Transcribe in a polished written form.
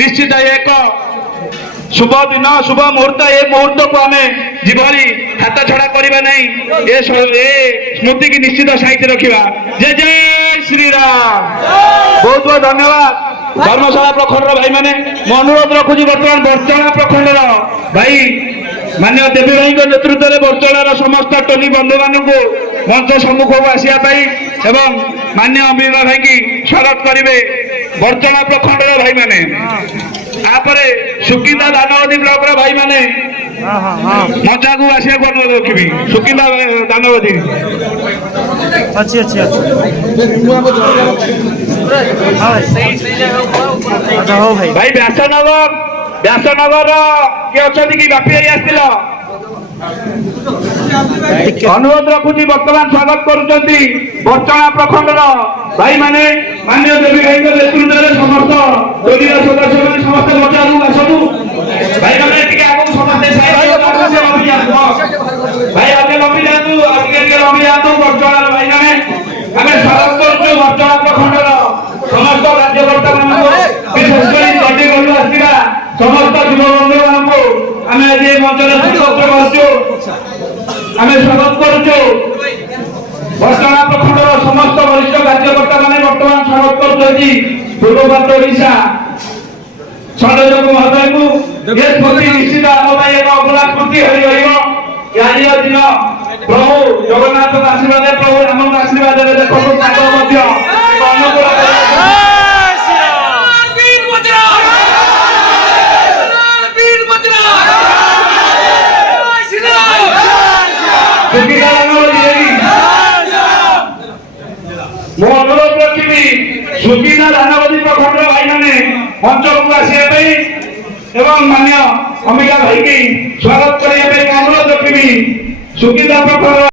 निश्चित एक शुभ दिन शुभ मुहूर्त ए मुहूर्त को आम जीवरी हाथ छड़ा करवा नहीं ए स्मृति की निश्चित साहित्य रखा। जय जय श्री राम। बहुत बहुत धन्यवाद धर्मशाला प्रखंड भाई मैंने मो अनुरोध रखुची बर्तमान बरचणा प्रखंड भाई मान्य देवी भाई नेतृत्व में बरचणार समस्त टोली बंधु मान मंच सम्मुख को आसापी एवं मान्य अमीर भाई की स्वागत करेंगे बरचणा प्रखंड भाई मैंने सुकिंदा दानवदी ब्लॉक भाई मैंने मजा को आसिया अनुरोध रखी सुकिंदा दानवदी भाई व्यासनगर किए अच्छा कि बापी आसला अनुरोध रखुची बर्तमान स्वागत करुँच बरचणा प्रखंड भाई माने मान्य देवी भाई नेतृत्व में समस्त टोली सदस्य मैंने समस्त मजा आसतु भाई मैंने समस्त भाई आगे लंबी जातु लंबी जातु बरचणा भाई मैंने आम स्वागत करुँ बरचणा प्रखंड समस्त राज्यकर्ता मान विशेषकर जटी गलु आसला समस्त युव बंधु मान आम आज मंच आम स्वागत करुँ बरचणा प्रखंड समस्त वरिष्ठ कार्यकर्ता मैंने बर्तमान स्वागत कर पूर्वपात ओडिशा षड्यंत्र महोदय को निश्चित आम एक अभूला स्मृति हो दिन प्रभु जगन्नाथ आशीर्वाद प्रभु राम आशीर्वाद देखो मो अनुरोध रखी सुकिंदा दानवदी प्रखंड भाई मैंने मंच को आसापी एवं मान्य अमिका भाई की स्वागत करने अनुरोध रखी सुकिंदा प्रखंड